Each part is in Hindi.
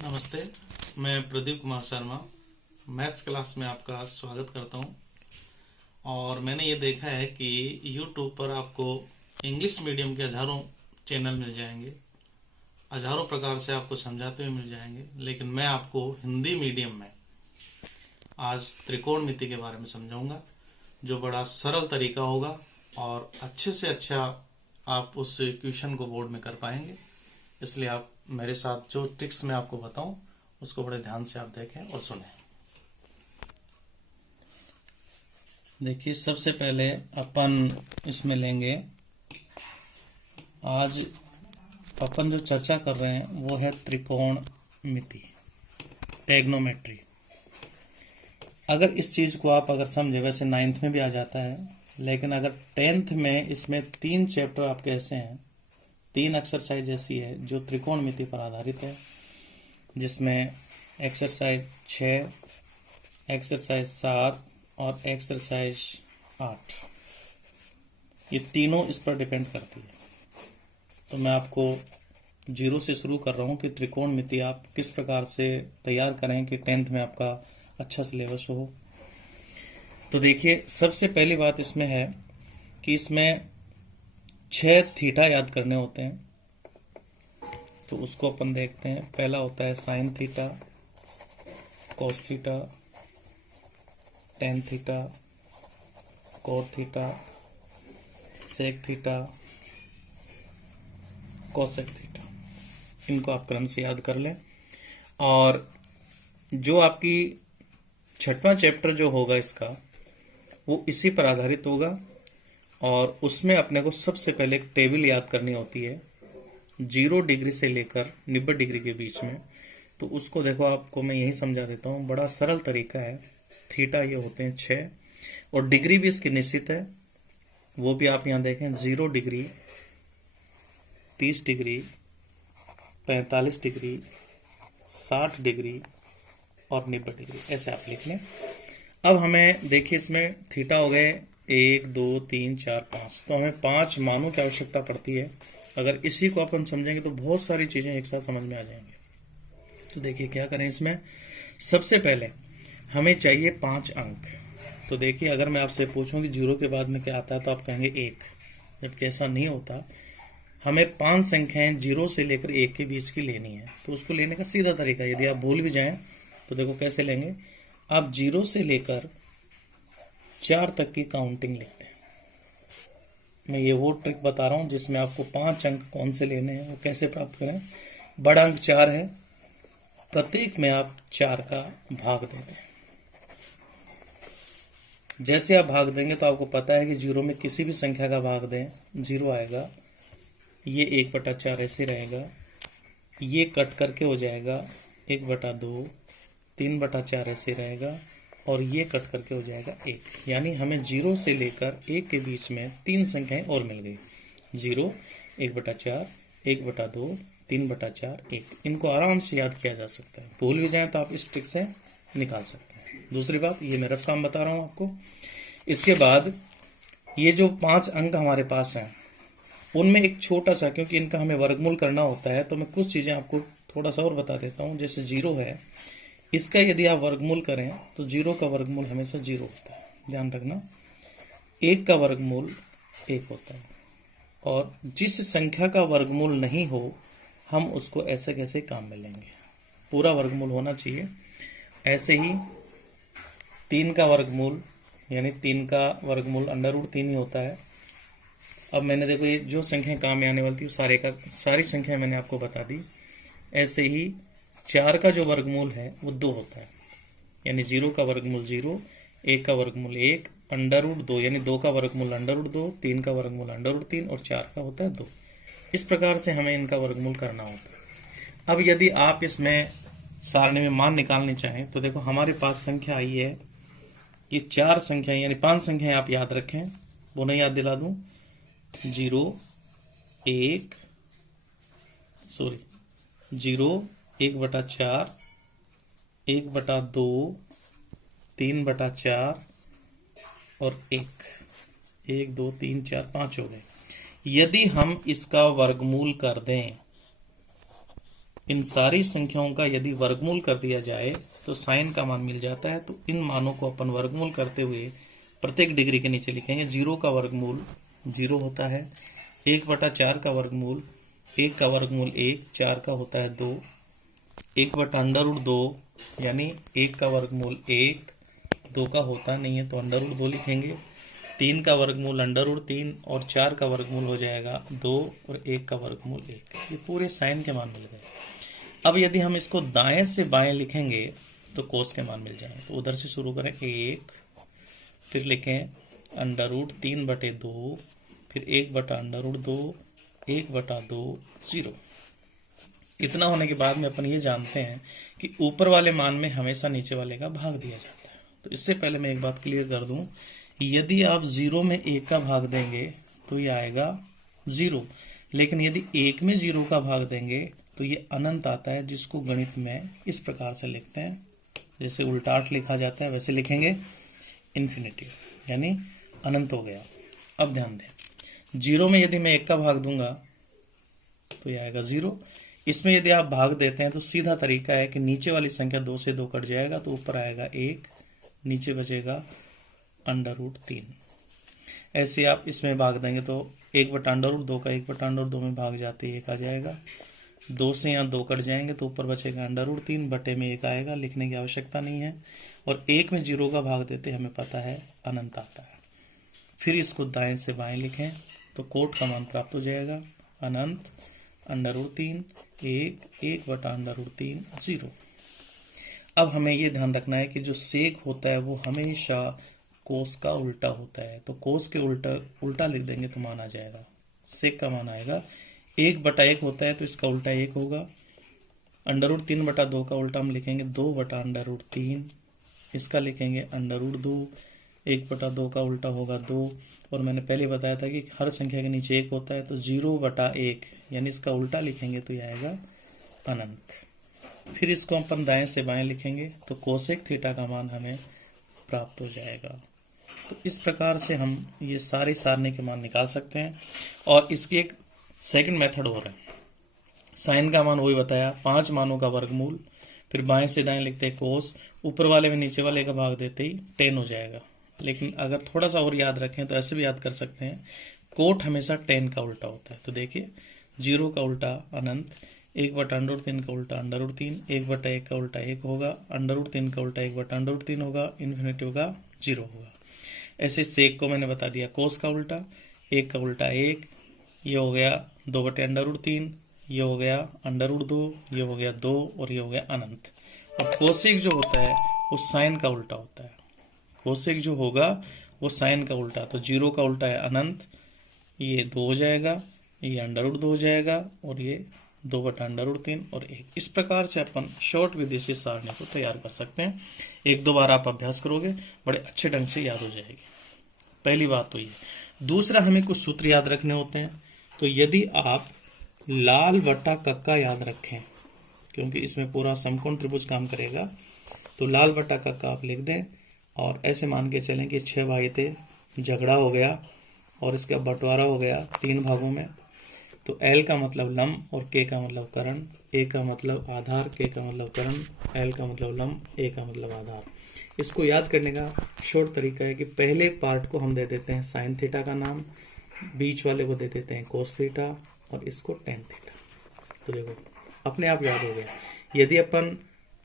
नमस्ते। मैं प्रदीप कुमार शर्मा मैथ्स क्लास में आपका स्वागत करता हूं। और मैंने ये देखा है कि YouTube पर आपको इंग्लिश मीडियम के हजारों चैनल मिल जाएंगे, हजारों प्रकार से आपको समझाते हुए मिल जाएंगे, लेकिन मैं आपको हिंदी मीडियम में आज त्रिकोणमिति के बारे में समझाऊंगा, जो बड़ा सरल तरीका होगा और अच्छे से अच्छा आप उस क्वेश्चन को बोर्ड में कर पाएंगे। इसलिए आप मेरे साथ जो ट्रिक्स मैं आपको बताऊं उसको बड़े ध्यान से आप देखें और सुनें। देखिए, सबसे पहले अपन इसमें लेंगे, आज अपन जो चर्चा कर रहे हैं वो है त्रिकोणमिति, ट्रिग्नोमेट्री। अगर इस चीज को आप अगर समझे, वैसे 9th में भी आ जाता है, लेकिन अगर 10th में इसमें 3 चैप्टर आपके ऐसे हैं, 3 एक्सरसाइज ऐसी है जो त्रिकोणमिति पर आधारित है, जिसमें एक्सरसाइज 6, एक्सरसाइज 7 और एक्सरसाइज 8, ये तीनों इस पर डिपेंड करती है। तो मैं आपको 0 से शुरू कर रहा हूं कि त्रिकोणमिति आप किस प्रकार से तैयार करें कि 10th में आपका अच्छा सिलेबस हो। तो देखिए, सबसे पहली बात इसमें है कि इसमें 6 थीटा याद करने होते हैं। तो उसको अपन देखते हैं। पहला होता है sine theta, cos theta, tan theta, cot theta, sec theta, cosec theta. इनको आप क्रम से याद कर लें। और जो आपकी 6वां चैप्टर जो होगा इसका, वो इसी पर आधारित होगा। और उसमें अपने को सबसे पहले एक टेबल याद करनी होती है 0 डिग्री से लेकर 90 डिग्री के बीच में। तो उसको देखो, आपको मैं यही समझा देता हूँ, बड़ा सरल तरीका है। थीटा ये होते हैं 6 और डिग्री भी इसकी निश्चित है, वो भी आप यहाँ देखें। 0 डिग्री, 30 डिग्री, 45 डिग्री, 60 डिग्री और 90 डिग्री, ऐसे आप लिख लें। अब हमें देखिए, इसमें थीटा हो गए 1 2 3 4 5, तो हमें 5 मानों की आवश्यकता पड़ती है। अगर इसी को अपन समझेंगे तो बहुत सारी चीजें एक साथ समझ में आ जाएंगे। तो देखिए क्या करें इसमें। सबसे पहले हमें चाहिए 5 अंक। तो देखिए, अगर मैं आपसे पूछूं कि 0 के बाद में क्या आता है, तो आप कहेंगे 1, जबकि ऐसा नहीं होता। हमें 5 संख्याएं 0 से लेकर 1 के बीच की लेनी है। तो उसको लेने का सीधा तरीका, यदि आप भूल भी जाएं तो देखो कैसे लेंगे। आप 0 से लेकर 4 तक की काउंटिंग लिखते हैं। मैं ये वो ट्रिक बता रहा हूं जिसमें आपको 5 अंक कौन से लेने हैं, वो कैसे प्राप्त करें। बड़ा अंक 4 है, प्रत्येक में आप 4 का भाग दे दें। जैसे आप भाग देंगे तो आपको पता है कि 0 में किसी भी संख्या का भाग दें 0 आएगा। ये 1/4 ऐसे रहेगा, ये कट करके हो जाएगा 1/2, 3/4 ऐसे रहेगा, और ये कट करके हो जाएगा 1। यानी हमें 0 से लेकर 1 के बीच में 3 संख्याएं और मिल गई। 0, 1/4, 1/2, 3/4, 1। इनको आराम से याद किया जा सकता है। भूल भी जाए तो आप इस ट्रिक से निकाल सकते हैं। दूसरी बात, ये मैं रफ काम बता रहा हूं आपको। इसके बाद ये जो 5 अंक हमारे पास हैं, उनमें एक छोटा सा, क्योंकि इनका हमें वर्गमूल करना होता है, तो मैं कुछ चीजें आपको थोड़ा सा और बता देता हूं। जैसे 0 है, इसका यदि आप वर्गमूल करें तो 0 का वर्गमूल हमेशा 0 होता है, ध्यान रखना। 1 का वर्गमूल 1 होता है। और जिस संख्या का वर्गमूल नहीं हो, हम उसको ऐसे कैसे काम में लेंगे, पूरा वर्गमूल होना चाहिए। ऐसे ही 3 का वर्गमूल, यानी 3 का वर्गमूल √3 ही होता है। अब मैंने देखो, ये जो संख्या काम में आने वाली थी सारी संख्या मैंने आपको बता दी। ऐसे ही 4 का जो वर्गमूल है वो 2 होता है, यानी 0 का वर्गमूल 0, 1 का वर्गमूल 1, √2 यानी 2 का वर्गमूल √2, 3 का वर्गमूल √3 और 4 का होता है 2। इस प्रकार से हमें इनका वर्गमूल करना होता है। अब यदि आप इसमें सारणी में मान निकालने चाहें तो देखो, हमारे पास संख्या आई है, ये 4 संख्या यानी 5 संख्याएं आप याद रखें। वो नहीं याद दिला दूं। 0, 1, 1/4, 1/2, 3/4 और 1, 1 2 3 4 5 हो गए। यदि हम इसका वर्गमूल कर दें इन सारी संख्याओं का यदि वर्गमूल कर दिया जाए तो साइन का मान मिल जाता है। तो इन मानों को अपन वर्गमूल करते हुए प्रत्येक डिग्री के नीचे लिखेंगे। 0 का वर्गमूल 0 होता है, 1/4 का वर्गमूल 1 का वर्गमूल 1, 4 का होता है 2, 1/√2 यानी 1 का वर्गमूल 1, 2 का होता नहीं है तो √2 लिखेंगे। 3 का वर्गमूल √3 और 4 का वर्गमूल हो जाएगा 2 और 1 का वर्गमूल 1। ये पूरे साइन के मान मिल गए। अब यदि हम इसको दाएं से बाएं लिखेंगे तो कोस के मान मिल जाएंगे। तो उधर से शुरू करें 1, फिर लिखें √3/2, फिर 1/√2, 1/2, 0। इतना होने के बाद में अपन ये जानते हैं कि ऊपर वाले मान में हमेशा नीचे वाले का भाग दिया जाता है। तो इससे पहले मैं एक बात क्लियर कर दूं, यदि आप 0 में 1 का भाग देंगे तो ये आएगा 0, लेकिन यदि 1 में 0 का भाग देंगे तो ये अनंत आता है, जिसको गणित में इस प्रकार से लिखते हैं, जैसे उल्टाट लिखा जाता है वैसे लिखेंगे, इन्फिनिटी, यानी अनंत हो गया। अब ध्यान दें, 0 में यदि मैं 1 का भाग दूंगा तो ये आएगा 0। इसमें यदि आप भाग देते हैं तो सीधा तरीका है कि नीचे वाली संख्या 2 से 2 कट जाएगा तो ऊपर आएगा 1, नीचे बचेगा √3। ऐसे आप इसमें भाग देंगे तो 1/√2 का 1/√2 में भाग जाते ही 1 आ जाएगा। 2 से यहाँ 2 कट जाएंगे तो ऊपर बचेगा √3, बटे में 1 आएगा, लिखने की आवश्यकता नहीं है। और 1 में 0 का भाग देते हमें पता है अनंत आता है। फिर इसको दाएं से बाएं लिखें तो कोट का मान प्राप्त हो जाएगा, अनंत √3 1, 1/√3 0। अब हमें ये ध्यान रखना है कि जो सेक होता है वो हमेशा कोस का उल्टा होता है। तो कोस के उल्टा लिख देंगे तो मान आ जाएगा, सेक का मान आएगा 1/1 होता है तो इसका उल्टा 1 होगा। √3/2 का उल्टा हम लिखेंगे 2/√3, इसका लिखेंगे √2। 1/2 का उल्टा होगा 2, और मैंने पहले बताया था कि हर संख्या के नीचे 1 होता है तो 0/1 यानी इसका उल्टा लिखेंगे तो ये आएगा अनंत। फिर इसको अपन दाएं से बाएं लिखेंगे तो कोसेक थीटा का मान हमें प्राप्त हो जाएगा। तो इस प्रकार से हम ये सारे सारणी के मान निकाल सकते हैं। और इसकी एक सेकंड मेथड और है, साइन का मान वही बताया, 5 मानों का वर्गमूल, फिर बाएं से दाएं लिखते हैं कोस, ऊपर वाले में नीचे वाले का भाग देते ही 10 हो जाएगा। लेकिन अगर थोड़ा सा और याद रखें तो ऐसे भी याद कर सकते हैं, कोट हमेशा 10 का उल्टा होता है। तो देखिए 0 का उल्टा अनंत, 1/√3 का उल्टा √3, 1/1 का उल्टा 1 होगा, √3 का उल्टा 1/√3 होगा, इन्फिनिटी होगा 0 होगा। ऐसे सेक को मैंने बता दिया, कोस का उल्टा 1 का उल्टा 1, ये हो गया 2/√3, ये हो गया √2, ये हो गया 2 और ये हो गया अनंत। और कोसेक जो होता है वो साइन का उल्टा होता है। कोसेक जो होगा वो साइन का उल्टा, तो 0 का उल्टा है अनंत, ये 2 हो जाएगा, ये √2 हो जाएगा और ये 2/√3 और 1। इस प्रकार से अपन शॉर्ट विदेशी सारणी को तैयार कर सकते हैं। 1-2 बार आप अभ्यास करोगे बड़े अच्छे ढंग से याद हो जाएगी। पहली बात तो ये। दूसरा, हमें कुछ सूत्र याद रखने होते हैं। तो यदि आप लाल बट्टा कक्का याद रखें, क्योंकि इसमें पूरा समकोण त्रिभुज काम करेगा, तो लाल बट्टा कक्का आप लिख दें और ऐसे मान के चलें कि 6 भाई थे, झगड़ा हो गया और इसका बंटवारा हो गया 3 भागों में। तो L का मतलब लंब और K का मतलब कर्ण, A का मतलब आधार, K का मतलब कर्ण, L का मतलब लंब, A का मतलब आधार। इसको याद करने का शॉर्ट तरीका है कि पहले पार्ट को हम दे देते हैं साइन थीटा का नाम, बीच वाले को दे देते हैं कोस थीटा और इसको टेन थीटा। तो देखो अपने आप याद हो गया। यदि अपन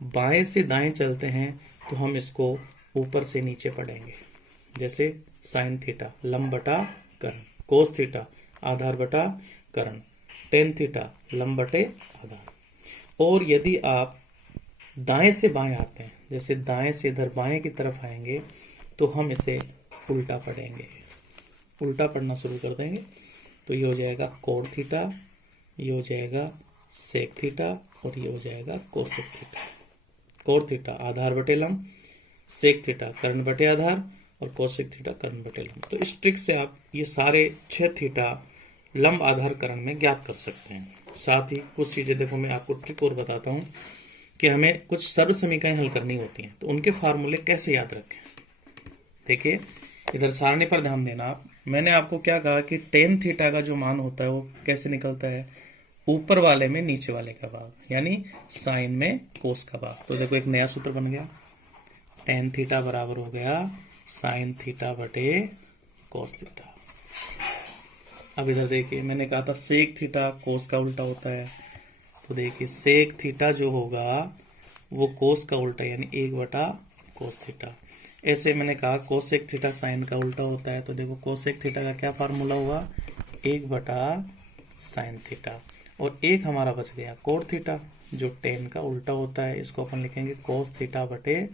बाएं से दाएं चलते हैं तो हम इसको ऊपर से नीचे पढ़ेंगे, जैसे साइन थीटा लंब बटा कर्ण, कोस थीटा आधार बटा कर्ण, टेन थीटा लंब बटे आधार। और यदि आप दाएं से बाएं आते हैं, जैसे दाएं से इधर बाएं की तरफ आएंगे तो हम इसे उल्टा पढ़ेंगे, उल्टा पढ़ना शुरू कर देंगे। तो ये हो जाएगा कोण थीटा, ये हो जाएगा सेक थीटा और ये हो जाएगा कोसेक थीटा। कोण थीटा आधार बटे लंब, सेक थीटा कर्ण बटे आधार और कोसेक थीटा कर्ण बटे लंब। तो इस ट्रिक से आप ये सारे 6 थीटा लंब आधार कर्ण में ज्ञात कर सकते हैं। साथ ही कुछ चीजें देखो, मैं आपको ट्रिक और बताता हूं कि हमें कुछ सर्व समीकरण हल करनी होती हैं, तो उनके फार्मूले कैसे याद रखें। देखिए इधर सारणी पर ध्यान देना आप। मैंने आपको क्या कहा कि टेन थीटा का जो मान होता है वो कैसे निकलता है, ऊपर वाले में नीचे वाले का भाग, यानी साइन में कोस का भाग। तो देखो एक नया सूत्र बन गया, टेन थीटा बराबर हो गया साइन थीटा बटे कोस थीटा। अब इधर देखिए, मैंने कहा था सेक थीटा कोस का उल्टा होता है, तो देखिए सेक थीटा जो होगा वो कोस का उल्टा, यानी 1 बटा कोस थीटा। ऐसे मैंने कहा कोसेक थीटा साइन का उल्टा होता है, तो देखो कोसेक थीटा का क्या फार्मूला हुआ, 1 बटा साइन थीटा। और एक हमारा बच गया कोट थीटा जो टेन का उल्टा होता है, इसको अपन लिखेंगे कोस थीटा बटे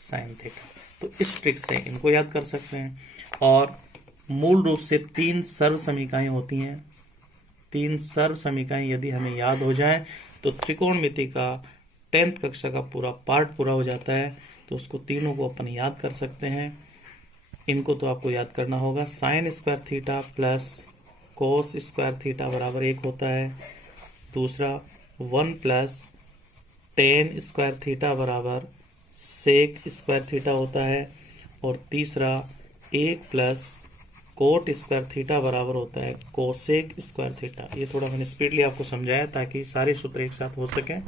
साइन थीटा। तो इस ट्रिक से इनको याद कर सकते हैं। और मूल रूप से 3 सर्व समीकरण होती हैं। 3 सर्व समीकरण यदि हमें याद हो जाए तो त्रिकोणमिति का 10th कक्षा का पूरा पार्ट पूरा हो जाता है। तो उसको तीनों को अपन याद कर सकते हैं। इनको तो आपको याद करना होगा, sine square theta plus cos square theta बराबर 1 होता है। दूसरा 1 प्लस टेन स्क्वायर थीटा बराबर सेक स्क्वायर थीटा होता है। और तीसरा 1 प्लस कोट स्क्वायर थीटा बराबर होता है कोसेक स्क्वायर थीटा। ये थोड़ा मैंने स्पीडली आपको समझाया ताकि सारे सूत्र एक साथ हो सकें।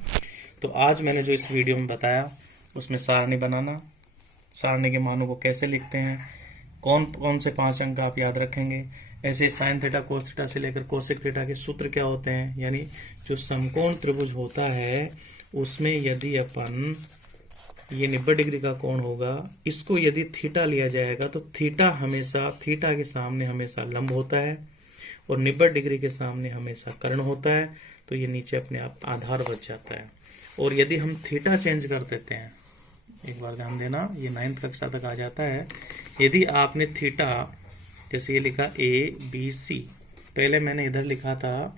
तो आज मैंने जो इस वीडियो में बताया उसमें सारणी बनाना, सारणी के मानों को कैसे लिखते हैं, कौन कौन से 5 अंक आप याद रखेंगे, ऐसे साइन थीटा कोस थीटा से लेकर कोसेक थीटा के सूत्र क्या होते हैं। यानी जो समकोण त्रिभुज होता है उसमें यदि अपन ये 90 डिग्री का कोण होगा, इसको यदि थीटा लिया जाएगा तो थीटा हमेशा, थीटा के सामने हमेशा लंब होता है और 90 डिग्री के सामने हमेशा कर्ण होता है। तो ये नीचे अपने आप आधार बच जाता है। और यदि हम थीटा चेंज कर देते हैं, एक बार ध्यान देना, ये 9th कक्षा तक आ जाता है। यदि आपने थीटा, जैसे ये लिखा ABC, पहले मैंने इधर लिखा था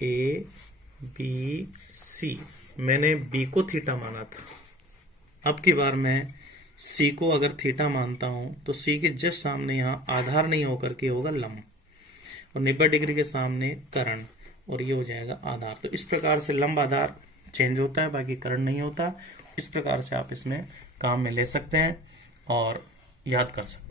ABC, मैंने B को थीटा माना था। अब की बार मैं C को अगर थीटा मानता हूं तो C के जस्ट सामने यहाँ आधार नहीं होकर के होगा लंब, और 90 डिग्री के सामने कर्ण, और ये हो जाएगा आधार। तो इस प्रकार से लंब आधार चेंज होता है, बाकी कर्ण नहीं होता। इस प्रकार से आप इसमें काम में ले सकते हैं और याद कर सकते हैं।